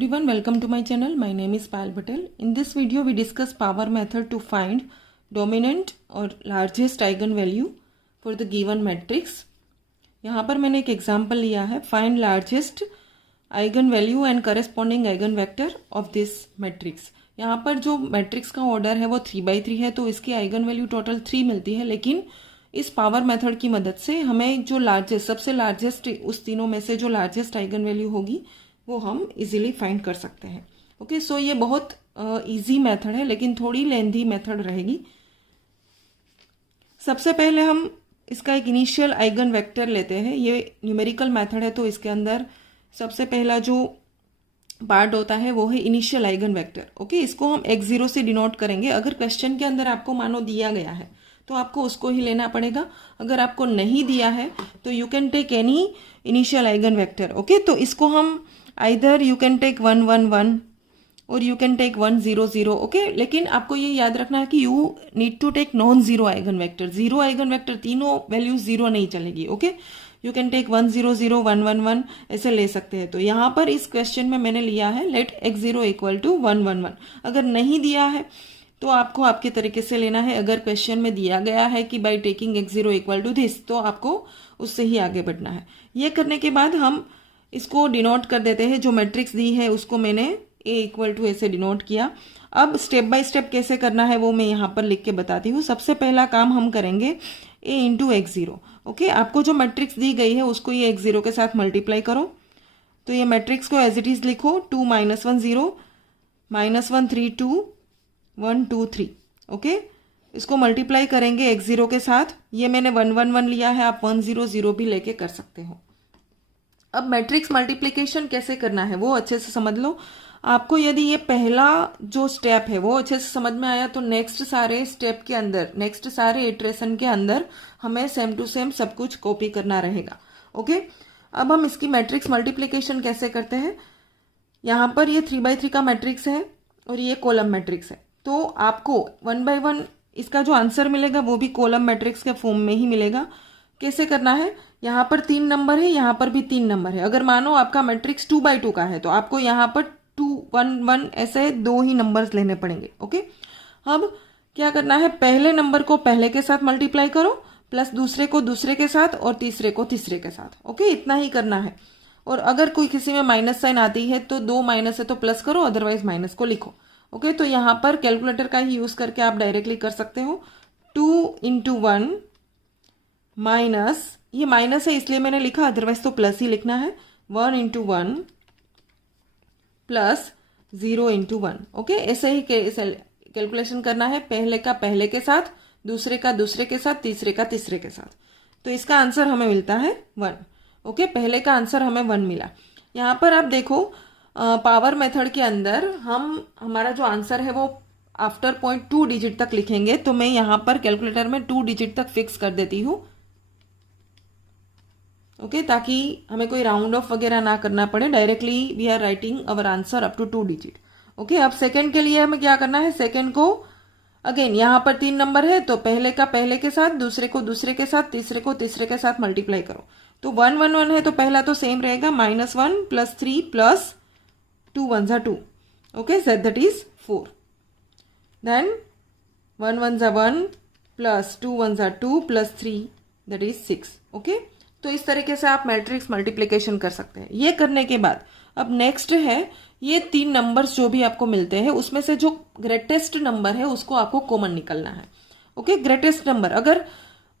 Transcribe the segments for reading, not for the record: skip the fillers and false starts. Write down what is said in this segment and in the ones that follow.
everyone, welcome to my channel. My name is Payal Patel. In this video we discuss power method to find dominant or largest eigenvalue for the given matrix. यहाँ पर मैंने एक example लिया है, find largest eigen value and corresponding eigen vector of this matrix. यहाँ पर जो matrix का ऑर्डर है वो 3×3 है, तो इसकी आइगन वैल्यू टोटल 3 मिलती है, लेकिन इस पावर मेथड की मदद से हमें जो लार्जेस्ट, सबसे लार्जेस्ट, उस तीनों में से जो लार्जेस्ट आइगन वैल्यू होगी वो हम इजीली फाइंड कर सकते हैं। ओके, सो ये बहुत इजी मेथड है, लेकिन थोड़ी लेंथी मेथड रहेगी। सबसे पहले हम इसका एक इनिशियल आइगन वेक्टर लेते हैं। ये न्यूमेरिकल मेथड है, तो इसके अंदर सबसे पहला जो पार्ट होता है वो है इनिशियल आइगन वेक्टर। ओके, इसको हम x0 से डिनोट करेंगे। अगर क्वेश्चन के अंदर आपको मानो दिया गया है तो आपको उसको ही लेना पड़ेगा। अगर आपको नहीं दिया है तो you can take any initial eigenvector. Okay, तो इसको हम आइदर यू कैन टेक 1 1 1 और यू कैन टेक 1 0 0। ओके, लेकिन आपको ये याद रखना है कि you need to take non zero eigenvector. Zero eigenvector, तीनों वैल्यूज जीरो नहीं चलेगी। ओके, यू कैन टेक 1 0 0 1 1 1 ऐसे ले सकते हैं। तो यहाँ पर इस क्वेश्चन में मैंने लिया है लेट x0 इक्वल टू 1 1 1। अगर नहीं दिया है तो आपको आपके तरीके से लेना है। अगर क्वेश्चन में दिया गया है कि by taking x0 equal to this, तो आपको उससे ही आगे बढ़ना है। ये करने के बाद हम इसको डिनोट कर देते हैं। जो मैट्रिक्स दी है उसको मैंने a इक्वल टू ऐसे डिनोट किया। अब स्टेप बाय स्टेप कैसे करना है वो मैं यहाँ पर लिख के बताती हूँ। सबसे पहला काम हम करेंगे a इंटू x0। ओके, आपको जो मैट्रिक्स दी गई है उसको ये x0 के साथ मल्टीप्लाई करो। तो ये मैट्रिक्स को एज इट इज लिखो, 2 -1 0 -1 3 2 1 2 3। ओके, इसको मल्टीप्लाई करेंगे x0 के साथ। ये मैंने 1 1 1 लिया है, आप 1 0 0 भी लेके कर सकते हो। अब मैट्रिक्स मल्टीप्लिकेशन कैसे करना है वो अच्छे से समझ लो। आपको यदि ये पहला जो स्टेप है वो अच्छे से समझ में आया तो नेक्स्ट सारे स्टेप के अंदर, नेक्स्ट सारे इटरेशन के अंदर हमें सेम टू सेम सब कुछ कॉपी करना रहेगा। ओके, अब हम इसकी मैट्रिक्स मल्टीप्लिकेशन कैसे करते हैं। यहाँ पर ये 3×3 का मैट्रिक्स है और ये कॉलम मैट्रिक्स है, तो आपको 1 by 1 इसका जो आंसर मिलेगा वो भी कॉलम मैट्रिक्स के फॉर्म में ही मिलेगा। कैसे करना है, यहाँ पर 3 नंबर है, यहाँ पर भी 3 नंबर है। अगर मानो आपका मैट्रिक्स 2×2 का है तो आपको यहाँ पर 2 1 1 ऐसे 2 ही नंबर्स लेने पड़ेंगे। ओके, अब क्या करना है, पहले नंबर को पहले के साथ मल्टीप्लाई करो, प्लस दूसरे को दूसरे के साथ और तीसरे को तीसरे के साथ। ओके, इतना ही करना है। और अगर कोई किसी में माइनस साइन आती है तो 2 माइनस है तो प्लस करो, अदरवाइज माइनस को लिखो। ओके, तो यहाँ पर कैलकुलेटर का ही यूज करके आप डायरेक्टली कर सकते हो। 2 × 1 माइनस, ये माइनस है इसलिए मैंने लिखा, अदरवाइज तो प्लस ही लिखना है। 1 × 1 प्लस 0 × 1। ओके, ऐसे ही कैलकुलेशन करना है, पहले का पहले के साथ, दूसरे का दूसरे के साथ, तीसरे का तीसरे के साथ। तो इसका आंसर हमें मिलता है 1। ओके, पहले का आंसर हमें 1 मिला। यहाँ पर आप देखो पावर मेथड के अंदर हम हमारा जो आंसर है वो आफ्टर पॉइंट 2 डिजिट तक लिखेंगे, तो मैं यहाँ पर कैलकुलेटर में 2 डिजिट तक फिक्स कर देती हूँ। ओके, ताकि हमें कोई राउंड ऑफ वगैरह ना करना पड़े, directly we are writing our answer up to 2 digit. Okay, अब सेकंड के लिए हमें क्या करना है, सेकंड को अगेन यहाँ पर 3 नंबर है तो पहले का पहले के साथ, दूसरे को दूसरे के साथ, तीसरे को तीसरे के साथ मल्टीप्लाई करो। तो 1 1 1 है तो पहला तो सेम रहेगा, -1 + 3 + 2 1 2। Okay, that is 4। Then 1 1 1 + 2 1 2 + 3 that is 6। Okay, तो इस तरीके से आप मैट्रिक्स मल्टीप्लिकेशन कर सकते हैं। ये करने के बाद अब नेक्स्ट है, ये 3 नंबर्स जो भी आपको मिलते हैं उसमें से जो ग्रेटेस्ट नंबर है उसको आपको कॉमन निकालना है। ओके, ग्रेटेस्ट नंबर, अगर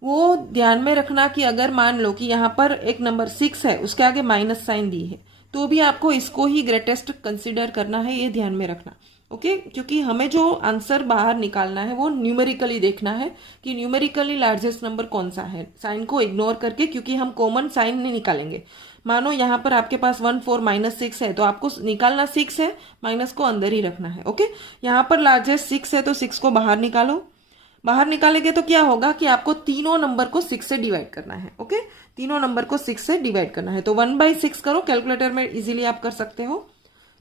वो ध्यान में रखना कि अगर मान लो कि यहाँ पर एक नंबर 6 है, उसके आगे माइनस साइन दी है, तो भी आपको इसको ही ग्रेटेस्ट कंसिडर करना है, ये ध्यान में रखना। ओके, क्योंकि हमें जो आंसर बाहर निकालना है वो न्यूमेरिकली देखना है कि न्यूमेरिकली लार्जेस्ट नंबर कौन सा है, साइन को इग्नोर करके, क्योंकि हम कॉमन साइन नहीं निकालेंगे। मानो यहाँ पर आपके पास 1 4 -6 है तो आपको निकालना 6 है, माइनस को अंदर ही रखना है। ओके, यहाँ पर लार्जेस्ट 6 है तो 6 को बाहर निकालो। बाहर निकालेंगे तो क्या होगा कि आपको तीनों नंबर को 6 से डिवाइड करना है। ओके, तीनों नंबर को 6 से डिवाइड करना है, तो 1/6 करो, कैलकुलेटर में इजीली आप कर सकते हो।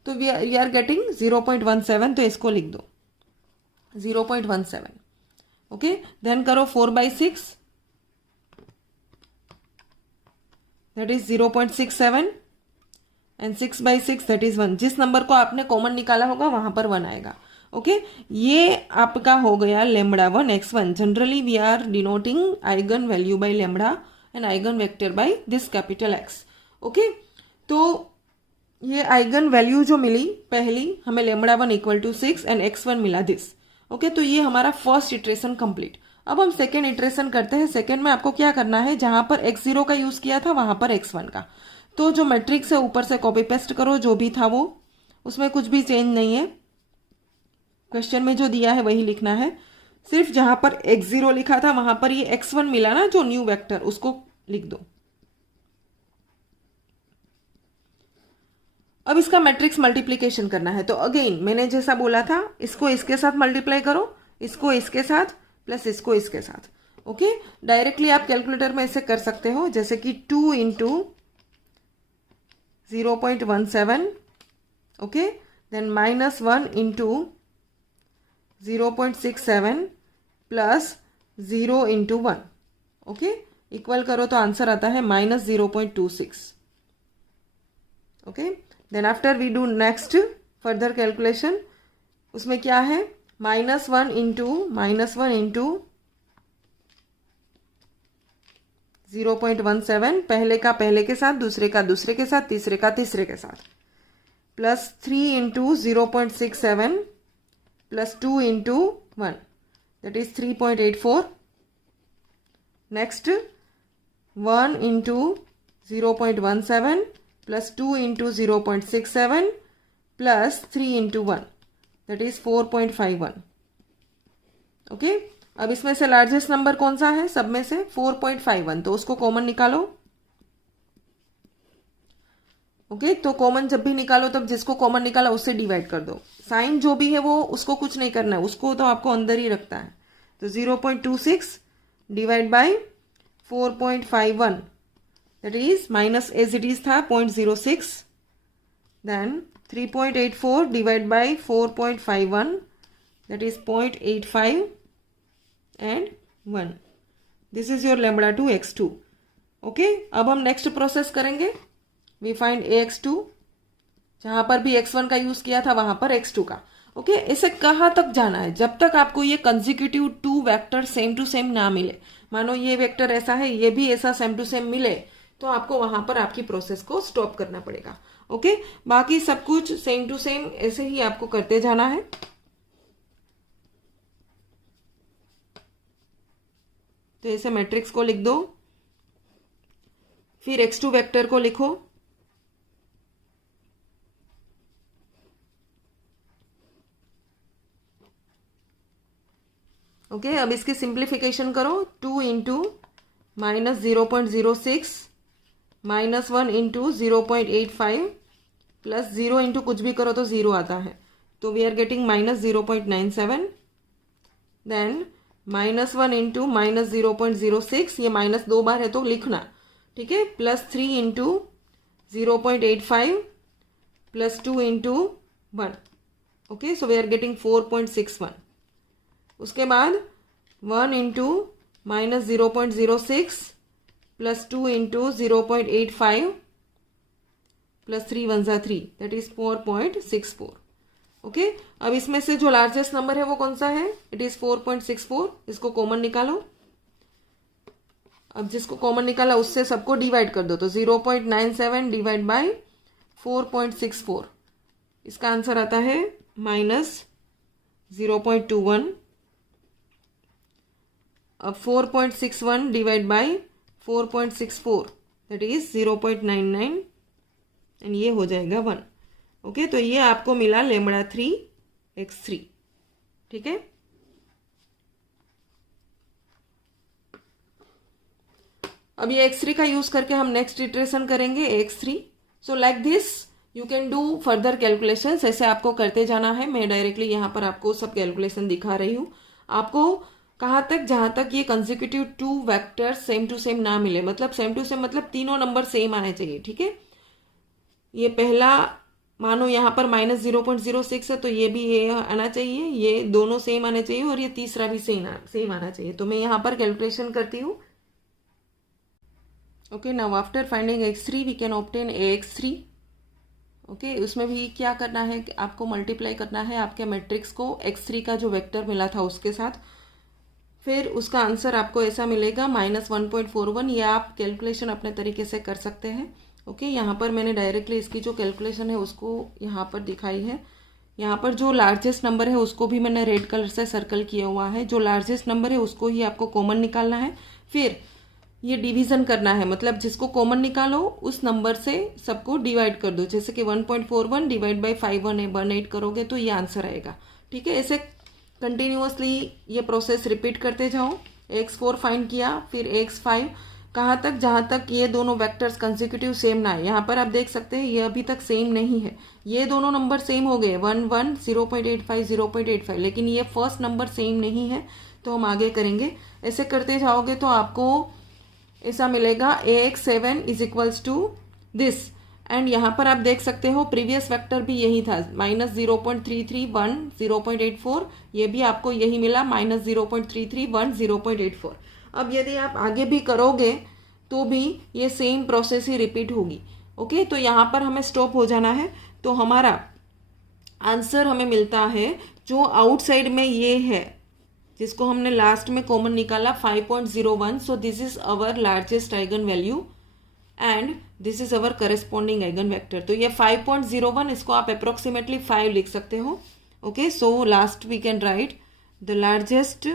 तो वी आर गेटिंग 0.17, तो इसको लिख दो 0.17। ओके, देन करो 4/6, that is 0.67। And 6/6 that is 1। जिस नंबर को आपने कॉमन निकाला होगा वहां पर 1 आएगा। ओके ये आपका हो गया λ1 x1। Generally we are denoting eigenvalue by lambda and eigenvector by this capital X। Okay तो ये आइगन वैल्यू जो मिली पहली हमें λ1 इक्वल टू 6 एंड x1 मिला दिस। ओके तो ये हमारा फर्स्ट इटरेशन कंप्लीट। अब हम सेकेंड इटरेशन करते हैं। सेकेंड में आपको क्या करना है, जहां पर x0 का यूज किया था वहां पर x1 का, तो जो मैट्रिक्स है ऊपर से कॉपी पेस्ट करो, जो भी था वो, उसमें कुछ भी चेंज नहीं है। क्वेश्चन में जो दिया है वही लिखना है। सिर्फ जहां पर x0 लिखा था वहां पर ये x1 मिला ना, जो न्यू वेक्टर, उसको लिख दो। अब इसका मैट्रिक्स मल्टीप्लीकेशन करना है, तो अगेन मैंने जैसा बोला था, इसको इसके साथ मल्टीप्लाई करो, इसको इसके साथ प्लस इसको इसके साथ। ओके डायरेक्टली आप कैलकुलेटर में ऐसे कर सकते हो, जैसे कि 2 into 0.17, okay then -1 into 0.67 plus 0 into 1। Okay equal करो तो आंसर आता है -0.26। Okay then after we do next further calculation. उसमें क्या है, -1 इंटू 0.17, पहले का पहले के साथ, दूसरे का दूसरे के साथ, तीसरे का तीसरे के साथ, plus 3 into 0.67 plus 2 into 1 that is 3.84। Next 1 into 0.17 plus 2 into 0.67 plus 3 into 1 that is 4.51। Okay अब इसमें से लार्जेस्ट नंबर कौन सा है, सब में से 4.51, तो उसको कॉमन निकालो। ओके तो कॉमन जब भी निकालो तब जिसको कॉमन निकाला उससे डिवाइड कर दो। साइन जो भी है वो उसको कुछ नहीं करना है, उसको तो आपको अंदर ही रखता है। तो 0.26 divide by 4.51 that is minus as it is था 0.06, then 3.84 divide by 4.51 that is 0.85 and 1। This is your λ2 x2। Okay अब हम नेक्स्ट प्रोसेस करेंगे। वी फाइंड ax2, जहां पर भी x1 का यूज किया था वहां पर x2 का। ओके इसे कहाँ तक जाना है, जब तक आपको ये consecutive 2 vector same to same ना मिले। मानो ये वेक्टर ऐसा है, ये भी ऐसा सेम टू सेम मिले, तो आपको वहां पर आपकी प्रोसेस को स्टॉप करना पड़ेगा। ओके बाकी सब कुछ सेम टू सेम ऐसे ही आपको करते जाना है। तो ऐसे मैट्रिक्स को लिख दो, फिर x2 वेक्टर को लिखो, ओके अब इसकी सिंप्लीफिकेशन करो। 2 इंटू -0.06 -1 इंटू 0.85 प्लस 0 इंटू कुछ भी करो तो 0 आता है, तो we are getting -0.97। Then -1 into -0.06, ये माइनस 2 बार है तो लिखना, ठीक है, plus 3 into 0.85 plus 2 into 1। Okay so we are getting 4.61। उसके बाद 1 इंटू -0.06 प्लस 2 इंटू 0.85 प्लस 3 1 जा 3 दैट इज 4.64। ओके अब इसमें से जो लार्जेस्ट नंबर है वो कौन सा है, इट इज 4.64। इसको कॉमन निकालो। अब जिसको कॉमन निकाला उससे सबको डिवाइड कर दो, तो 0.97 डिवाइड बाय 4.64, इसका आंसर आता है -0.21। अब 4.61 divide by 4.64 that is 0.99 and ये हो जाएगा 1। ओके तो ये आपको मिला λ3 x3। ठीक है अब ये x3 का यूज करके हम नेक्स्ट इटरेशन करेंगे x3। So like this you can do further calculations, ऐसे आपको करते जाना है। मैं डायरेक्टली यहाँ पर आपको सब कैलकुलेशन दिखा रही हूँ। आपको कहाँ तक, जहां तक ये consecutive 2 vector same to same ना मिले, मतलब सेम टू सेम मतलब तीनों नंबर सेम आने चाहिए। ठीक है ये पहला मानो यहाँ पर -0.06 है तो ये भी ये आना चाहिए, ये दोनों सेम आने चाहिए और ये तीसरा भी सेम आना चाहिए। तो मैं यहाँ पर कैलकुलेशन करती हूँ। Okay now after finding x3 we can obtain ax3। Okay उसमें भी क्या करना है कि आपको मल्टीप्लाई करना है आपके मैट्रिक्स को x3 का जो वेक्टर मिला था उसके साथ, फिर उसका आंसर आपको ऐसा मिलेगा -1.41। ये आप कैलकुलेशन अपने तरीके से कर सकते हैं। ओके यहाँ पर मैंने डायरेक्टली इसकी जो कैलकुलेशन है उसको यहाँ पर दिखाई है। यहाँ पर जो लार्जेस्ट नंबर है उसको भी मैंने रेड कलर से सर्कल किया हुआ है। जो लार्जेस्ट नंबर है उसको ही आपको कॉमन निकालना है, फिर ये डिवीजन करना है, मतलब जिसको कॉमन निकालो उस नंबर से सबको डिवाइड कर दो। जैसे कि 1.41 डिवाइड बाई 518 करोगे तो ये आंसर आएगा। ठीक है, ऐसे कंटिन्यूअसली ये प्रोसेस रिपीट करते जाओ। x4 फाइंड किया, फिर x5, कहाँ तक, जहाँ तक ये दोनों वेक्टर्स कंसेक्यूटिव सेम ना है। यहाँ पर आप देख सकते हैं ये अभी तक सेम नहीं है। ये दोनों नंबर सेम हो गए 1 1 0.85 0.85, लेकिन ये फर्स्ट नंबर सेम नहीं है, तो हम आगे करेंगे। ऐसे करते जाओगे तो आपको ऐसा मिलेगा ax7 is equals to this. And यहाँ पर आप देख सकते हो प्रीवियस वेक्टर भी यही था -0.331 0.84, ये भी आपको यही मिला -0.331 0.84। अब यदि आप आगे भी करोगे तो भी ये सेम प्रोसेस ही रिपीट होगी। ओके तो यहाँ पर हमें स्टॉप हो जाना है। तो हमारा आंसर हमें मिलता है जो आउटसाइड में ये है, जिसको हमने लास्ट में कॉमन निकाला 5.01। So this is our largest eigen value and this is our corresponding eigen vector. तो ये 5.01, इसको आप अप्रोक्सीमेटली 5 लिख सकते हो। Okay so last we can write the largest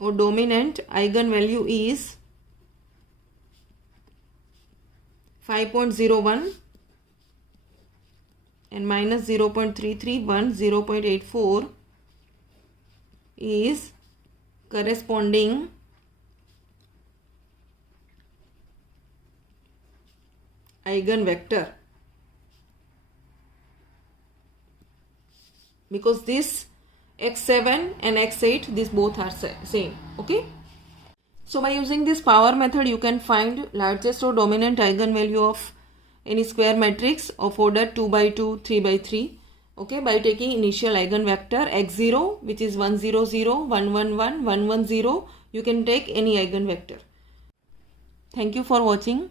or dominant eigenvalue is 5.01 and -0.331 0.84 is corresponding eigenvector, because this x7 and x8 these both are same. Okay, so by using this power method you can find largest or dominant eigenvalue of any square matrix of order 2 by 2 3 by 3. Okay, by taking initial eigenvector x0 which is 1 0 0 1 1 1 1 1 0, you can take any eigenvector. Thank you for watching.